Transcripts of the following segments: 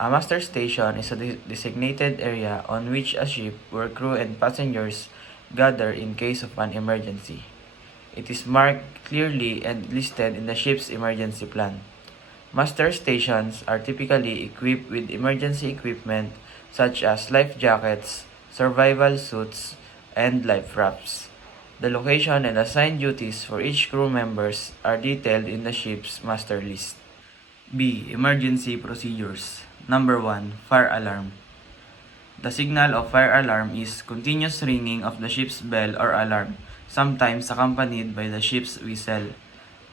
A master station is a designated area on which a ship where crew and passengers gather in case of an emergency. It is marked clearly and listed in the ship's emergency plan. Master stations are typically equipped with emergency equipment such as life jackets, survival suits, and life rafts. The location and assigned duties for each crew members are detailed in the ship's master list. B. Emergency procedures. Number 1. Fire alarm. The signal of fire alarm is continuous ringing of the ship's bell or alarm, sometimes accompanied by the ship's whistle.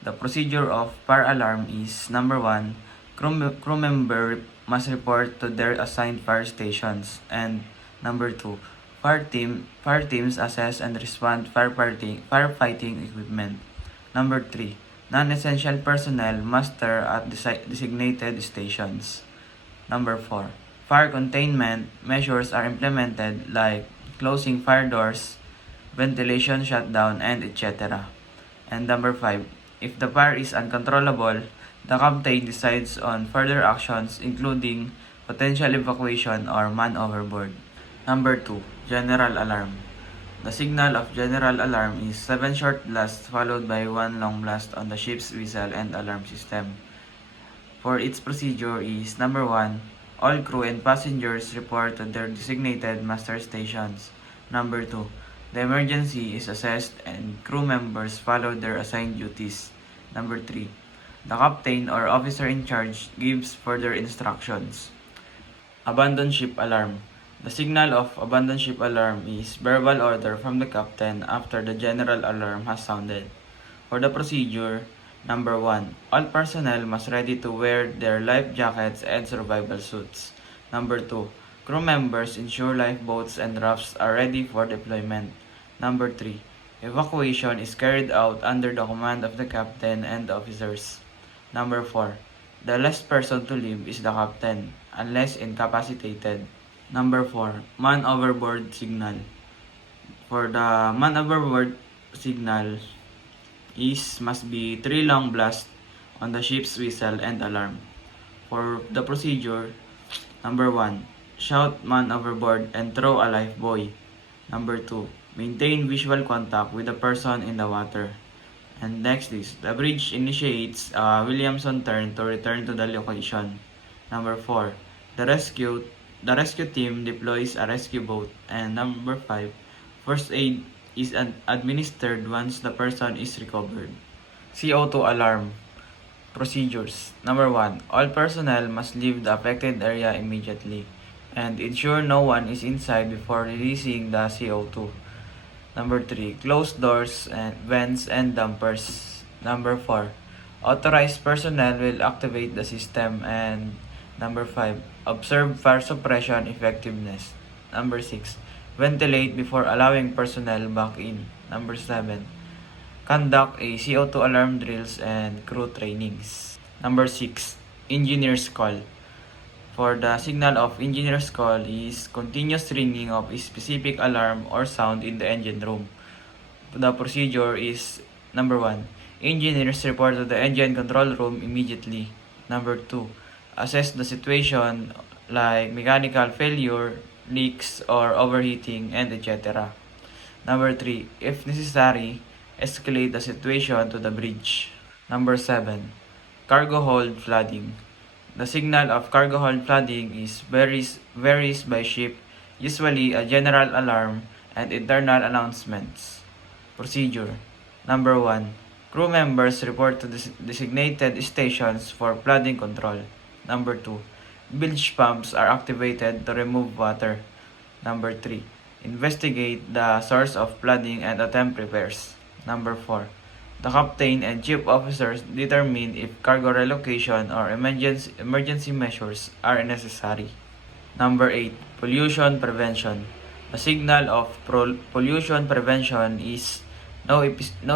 The procedure of fire alarm is number 1. Crew member must report to their assigned fire stations, and number 2. Fire teams assess and respond firefighting equipment. Number 3. Non-essential personnel muster at designated stations. Number 4. Fire containment measures are implemented like closing fire doors, ventilation shutdown, and etc. And number 5. If the fire is uncontrollable, the captain decides on further actions including potential evacuation or man overboard. Number 2. General alarm. The signal of general alarm is 7 short blasts followed by 1 long blast on the ship's whistle and alarm system. For its procedure is number 1. All crew and passengers report to their designated master stations. Number 2. The emergency is assessed and crew members follow their assigned duties. Number 3. The captain or officer in charge gives further instructions. Abandon ship alarm. The signal of abandon ship alarm is verbal order from the captain after the general alarm has sounded. For the procedure, number 1. All personnel must ready to wear their life jackets and survival suits. Number 2. Crew members ensure lifeboats and rafts are ready for deployment. Number 3. Evacuation is carried out under the command of the captain and officers. Number 4. The last person to leave is the captain, unless incapacitated. Number 4. Man overboard signal. For the man overboard signal must be 3 long blasts on the ship's whistle and alarm. For the procedure, number 1. Shout man overboard and throw a life buoy. Number 2. Maintain visual contact with the person in the water. And next is, the bridge initiates a Williamson turn to return to the location. Number 4. The rescue team deploys a rescue boat. And number 5. First aid is administered once the person is recovered. CO2 alarm. Procedures. Number 1. All personnel must leave the affected area immediately and ensure no one is inside before releasing the CO2. Number 3. Close doors, and vents, and dampers. Number 4. Authorized personnel will activate the system. And number 5. Observe fire suppression effectiveness. Number 6. Ventilate before allowing personnel back in. Number 7. Conduct a CO2 alarm drills and crew trainings. Number 6. Engineer's call. For the signal of engineer's call is continuous ringing of a specific alarm or sound in the engine room. The procedure is number 1. Engineers report to the engine control room immediately. Number 2. Assess the situation like mechanical failure, leaks, or overheating, and etc. Number 3. If necessary, escalate the situation to the bridge. Number 7. Cargo hold flooding. The signal of cargo hold flooding varies by ship, usually a general alarm and internal announcements. Procedure. Number 1. Crew members report to designated stations for flooding control. Number 2. Bilge pumps are activated to remove water. Number 3. Investigate the source of flooding and attempt repairs. Number 4. The captain and chief officers determine if cargo relocation or emergency measures are necessary. Number 8. Pollution prevention. The signal of pollution prevention is no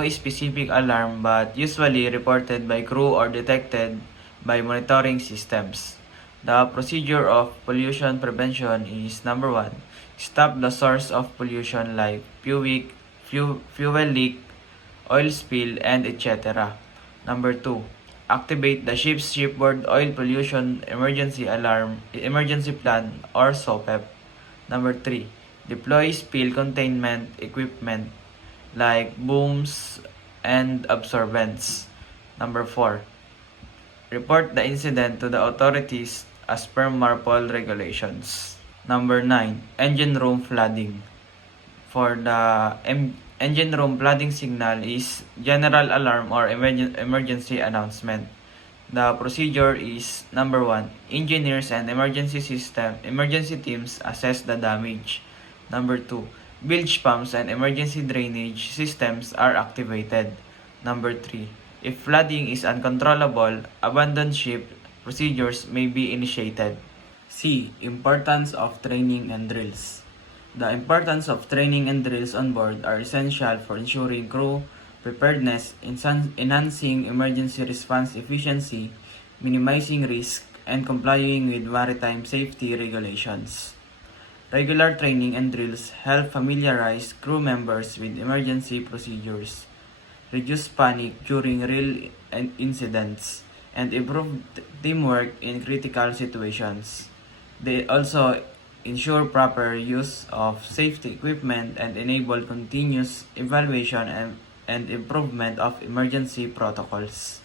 specific alarm but usually reported by crew or detected by monitoring systems. The procedure of pollution prevention is number 1. Stop the source of pollution like fuel leak, oil spill, and etc. Number 2. Activate the ship's shipboard oil pollution emergency plan or SOPEP. Number 3. Deploy spill containment equipment like booms and absorbents. Number 4. Report the incident to the authorities as per MARPOL regulations. Number 9. Engine room flooding. For the engine room flooding signal is general alarm or emergency announcement. The procedure is number 1. Engineers and emergency teams assess the damage. Number 2. Bilge pumps and emergency drainage systems are activated. Number 3. If flooding is uncontrollable, abandon ship procedures may be initiated. C. Importance of training and drills. The importance of training and drills on board are essential for ensuring crew preparedness, enhancing emergency response efficiency, minimizing risk, and complying with maritime safety regulations. Regular training and drills help familiarize crew members with emergency procedures, reduce panic during real incidents, and improve teamwork in critical situations. They also ensure proper use of safety equipment and enable continuous evaluation and improvement of emergency protocols.